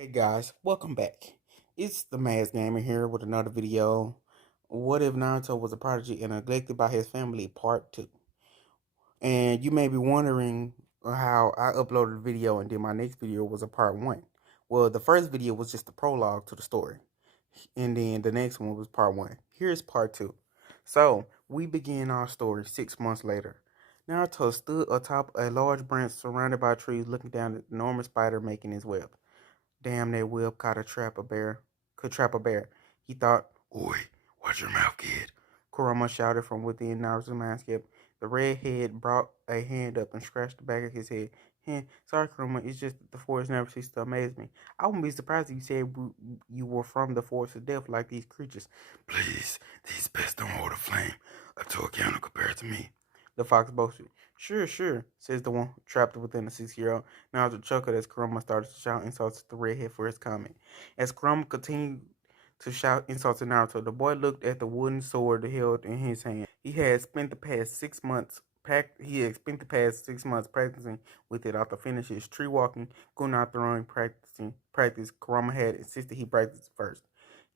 Hey guys, welcome back. It's the Maz Gamer here with another video. What if Naruto was a prodigy and neglected by his family, part 2. And you may be wondering how I uploaded a video and then my next video was a part 1. Well, the first video was just the prologue to the story. And then the next one was part 1. Here's part 2. So, we begin our story 6 months later. Naruto stood atop a large branch surrounded by trees looking down at the enormous spider making his web. Damn, that web could trap a bear. He thought. Oi, watch your mouth, kid. Kurama shouted from within Naruto's landscape. The redhead brought a hand up and scratched the back of his head. Sorry, Kurama, it's just that the forest never ceases to amaze me. I wouldn't be surprised if you said you were from the forest of death like these creatures. Please, these pests don't hold a flame up to a candle compared to me. The fox boasted. Sure, sure, says the one trapped within the 6-year-old. Naruto chuckled as Kurama started to shout insults at the redhead for his comment. As Kurama continued to shout insults at Naruto, the boy looked at the wooden sword held in his hand. He had spent the past 6 months practicing with it after finishing his tree walking, kunai throwing practice. Kurama had insisted he practice first.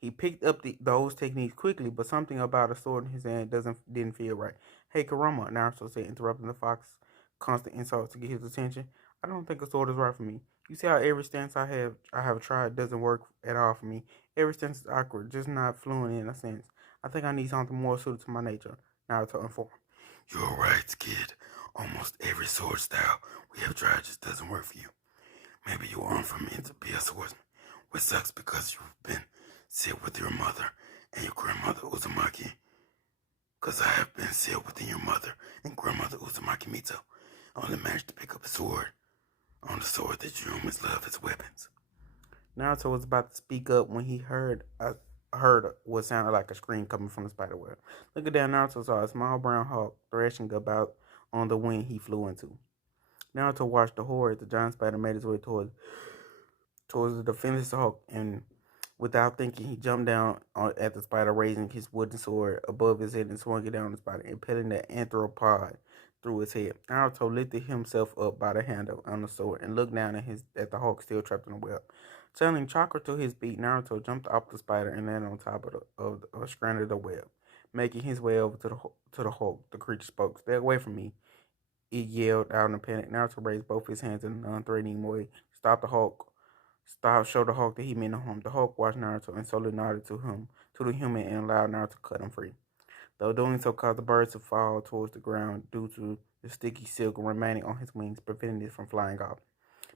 He picked up those techniques quickly, but something about a sword in his hand didn't feel right. Hey, Kurama, Naruto said, interrupting the fox's constant insults to get his attention. I don't think a sword is right for me. You see how every stance I have tried doesn't work at all for me. Every stance is awkward, just not fluent in a sense. I think I need something more suited to my nature, Naruto informed. You're right, kid. Almost every sword style we have tried just doesn't work for you. Maybe you aren't for me to be a swordsman, which sucks because you've been sealed with your mother and your grandmother Uzumaki. Because I have been sealed within your mother and grandmother Uzumaki Mito. I only managed to pick up a sword on the sword that you humans love as weapons. Naruto was about to speak up when he heard what sounded like a scream coming from the spider web. Looking down, Naruto saw a small brown hawk thrashing about on the wing he flew into. Naruto watched the horror as the giant spider made its way towards the defenseless hawk, and without thinking, he jumped down at the spider, raising his wooden sword above his head and swung it down on the spider, impaling the anthropod through his head. Naruto lifted himself up by the handle on the sword and looked down at the hawk still trapped in the web. Channeling chakra to his beat, Naruto jumped off the spider and landed on top of a strand of the web, making his way over to the hawk. The creature spoke. Stay away from me, it yelled out in a panic. Naruto raised both his hands in an unthreatening way. Show the Hawk that he meant no harm. The Hawk watched Naruto and slowly nodded to the human, and allowed Naruto to cut him free. Though doing so caused the bird to fall towards the ground due to the sticky silk remaining on his wings, preventing it from flying off.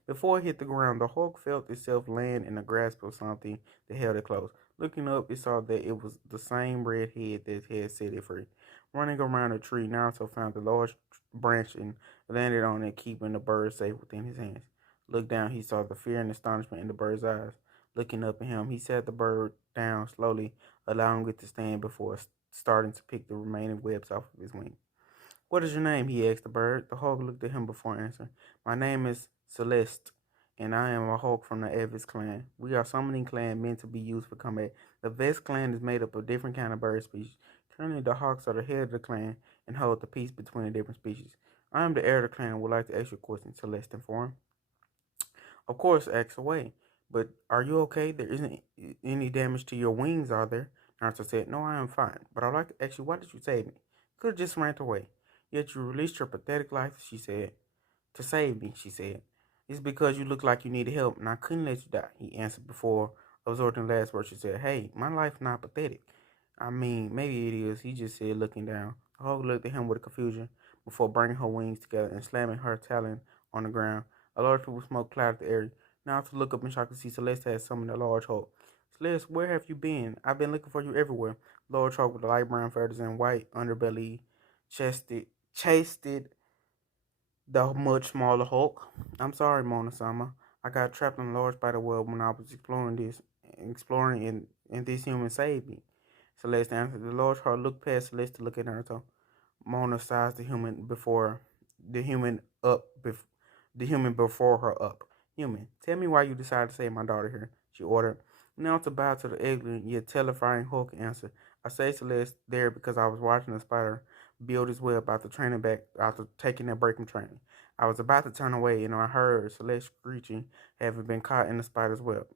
Before it hit the ground, the Hawk felt itself land in the grasp of something that held it close. Looking up, it saw that it was the same red head that had set it free. Running around the tree, Naruto found the large branch and landed on it, keeping the bird safe within his hands. Looked down, he saw the fear and astonishment in the bird's eyes. Looking up at him, he sat the bird down slowly, allowing it to stand before starting to pick the remaining webs off of his wings. What is your name? He asked the bird. The hawk looked at him before answering. My name is Celeste, and I am a hawk from the Evis clan. We are summoning clan meant to be used for combat. The Vest clan is made up of different kind of bird species. Currently, the hawks are the head of the clan and hold the peace between the different species. I am the heir of the clan and would like to ask you a question, Celeste informed. Of course, ask away. But are you okay? There isn't any damage to your wings, are there? Naruto said, no, I am fine. But I'd like to ask you, why did you save me? Could have just ran away. Yet you released your pathetic life, she said. To save me, she said. It's because you look like you needed help, and I couldn't let you die, he answered before absorbing the last word. She said, hey, my life's not pathetic. I mean, maybe it is, he just said, looking down. The hawk looked at him with confusion before bringing her wings together and slamming her talon on the ground. A large puff of smoke clouded the area. Now to look up and shock to see Celeste had summoned a large hawk. Celeste, where have you been? I've been looking for you everywhere. Large hawk with light brown feathers and white underbelly chased the much smaller Hulk. I'm sorry, Mona-sama. I got trapped in a large spider web when I was exploring and this human saved me. Celeste answered. The large heart looked past Celeste to look at Naruto. Mona sized the human up bef- the human before her up. Human, tell me why you decided to save my daughter here, she ordered. Naruto bowed to the ugly yet terrifying Hulk answered. I saved Celeste there because I was watching the spider build his web after taking a break from training. I was about to turn away, and I heard Celeste screeching, having been caught in the spider's web.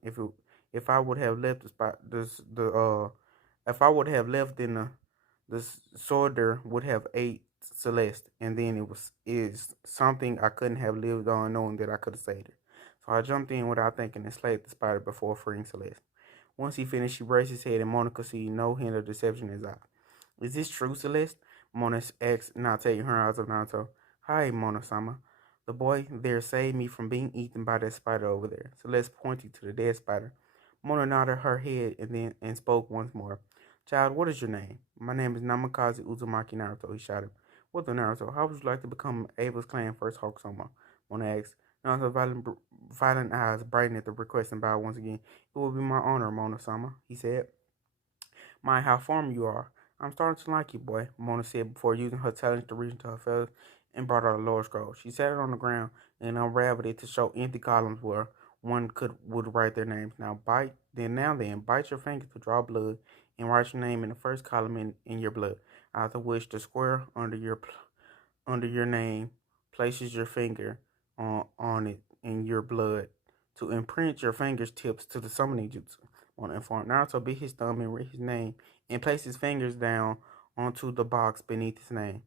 If I would have left the spot, the if I would have left, then the soldier would have ate Celeste, and then it is something I couldn't have lived on knowing that I could have saved it. So I jumped in without thinking and slayed the spider before freeing Celeste. Once he finished, she raised his head, and Mona could see no hint of deception in his eye. Is this true, Celeste? Mona asked, not taking her eyes off Naruto. Hi, Mona-sama. The boy there saved me from being eaten by that spider over there. Celeste pointed to the dead spider. Mona nodded her head and spoke once more. Child, what is your name? My name is Namikaze Uzumaki Naruto, he shouted. What the Naruto? How would you like to become Abel's clan first Hawk-sama? Mona asked. Naruto's violent eyes brightened at the request and bowed once again. It will be my honor, Mona-sama, he said. My, how firm you are. I'm starting to like you, boy, Mona said before using her talents to reach into her feathers and brought out a lower scroll. She sat it on the ground and unraveled it to show empty columns where one would write their names. Now then, bite your finger to draw blood and write your name in the first column in your blood. After which the square under your name places your finger on it in your blood to imprint your fingers tips to the summoning jutsu. On informed Naruto bit his thumb and read his name and placed his fingers down onto the box beneath his name.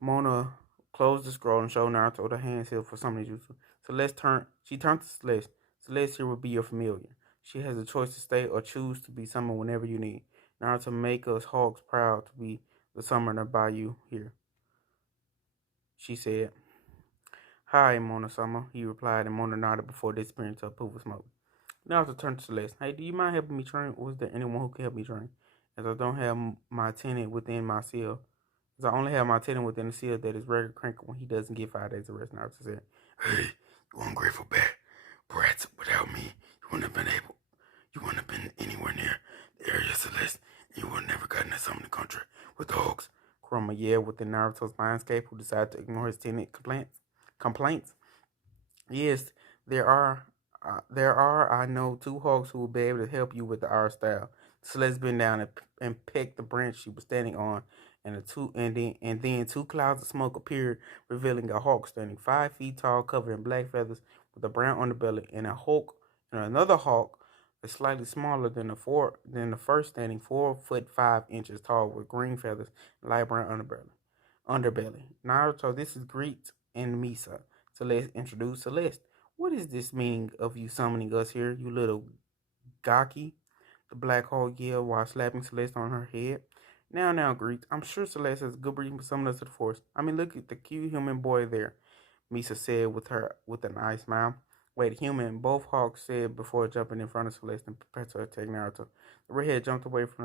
Mona closed the scroll and showed Naruto the hand seal for summoning jutsu. She turned to Celeste. Celeste here will be your familiar. She has the choice to stay or choose to be summoned whenever you need. Naruto make us hogs proud to be the summoner by you here, she said. Hi, Mona-sama, he replied, and Mona nodded before disappearing into a puff of smoke. Naruto turned to Celeste. Hey, do you mind helping me train, or is there anyone who can help me train? As I don't have my tenant within my seal. As I only have my tenant within the seal that is regular cranky when he doesn't get 5 days of rest, Naruto said. Hey, you ungrateful brats. Without me, you wouldn't have been anywhere near the area, Celeste. You would have never gotten that summoning contract with the Hogs. Kurama yelled within Naruto's mindscape, who decided to ignore his tenant complaints. Yes, there are. I know 2 hogs who will be able to help you with the art style. Celeste bent down and pecked the branch she was standing on, and then 2 clouds of smoke appeared, revealing a hawk standing 5 feet tall, covered in black feathers, with a brown underbelly, and another hawk, slightly smaller than the first, standing 4 foot 5 inches tall, with green feathers, and light brown underbelly. Naruto, this is Greet and Misa. Celeste introduced Celeste. What is this meaning of you summoning us here, you little gaki? The Black Hawk yelled while slapping Celeste on her head. Now, Greek, I'm sure Celeste has a good reason for summoning us to the forest. I mean, look at the cute human boy there, Misa said with an eye smile. Wait, human, both Hawks said before jumping in front of Celeste and prepared to attack Naruto. The redhead jumped away from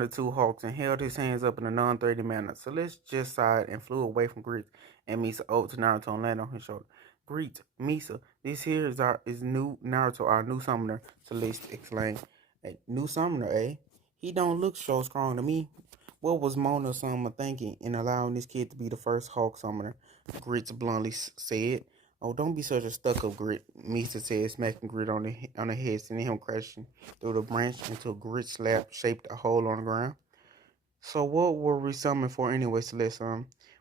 the 2 hawks and held his hands up in a non-threatening manner. Celeste just sighed and flew away from Greet and Misa owed to Naruto and landed on his shoulder. Greet, Misa, this here is new Naruto, our new summoner, Celeste exclaimed. A new summoner, eh? He don't look so strong to me. What was Mona Sama thinking in allowing this kid to be the first Hawk summoner? Grits bluntly said. Oh, don't be such a stuck-up, Grit, Misa said, smacking Grit on the head, sending him crashing through the branch until Grit's slap shaped a hole on the ground. So what were we summoned for anyway, Celeste?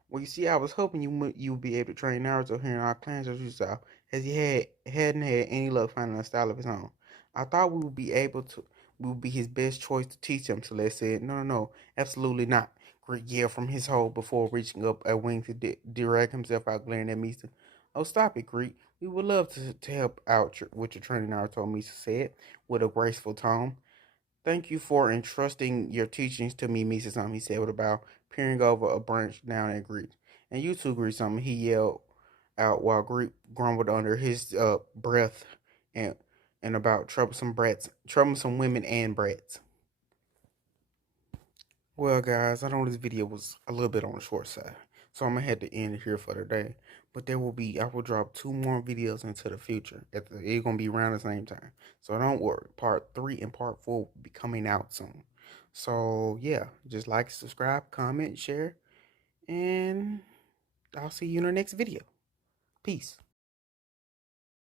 Well, you see, I was hoping you would be able to train Naruto here in our clans as you saw, as he hadn't had any luck finding a style of his own. I thought we would be his best choice to teach him, Celeste said. No, absolutely not. Grit yelled from his hole before reaching up a wing to direct himself out, glaring at Misa. Oh, stop it, Grit. We would love to help out with your training, Naruto, Misa said, with a graceful tone. Thank you for entrusting your teachings to me, Misa, he said with a bow, peering over a branch down at Greek. And you too, Greek, he yelled out while Greek grumbled under his breath and about troublesome women and brats. Well, guys, I know this video was a little bit on the short side, so I'm gonna have to end it here for today. But I will drop 2 more videos into the future. It's gonna be around the same time, so don't worry. Part 3 and part 4 will be coming out soon. So yeah, just like, subscribe, comment, share, and I'll see you in the next video. Peace.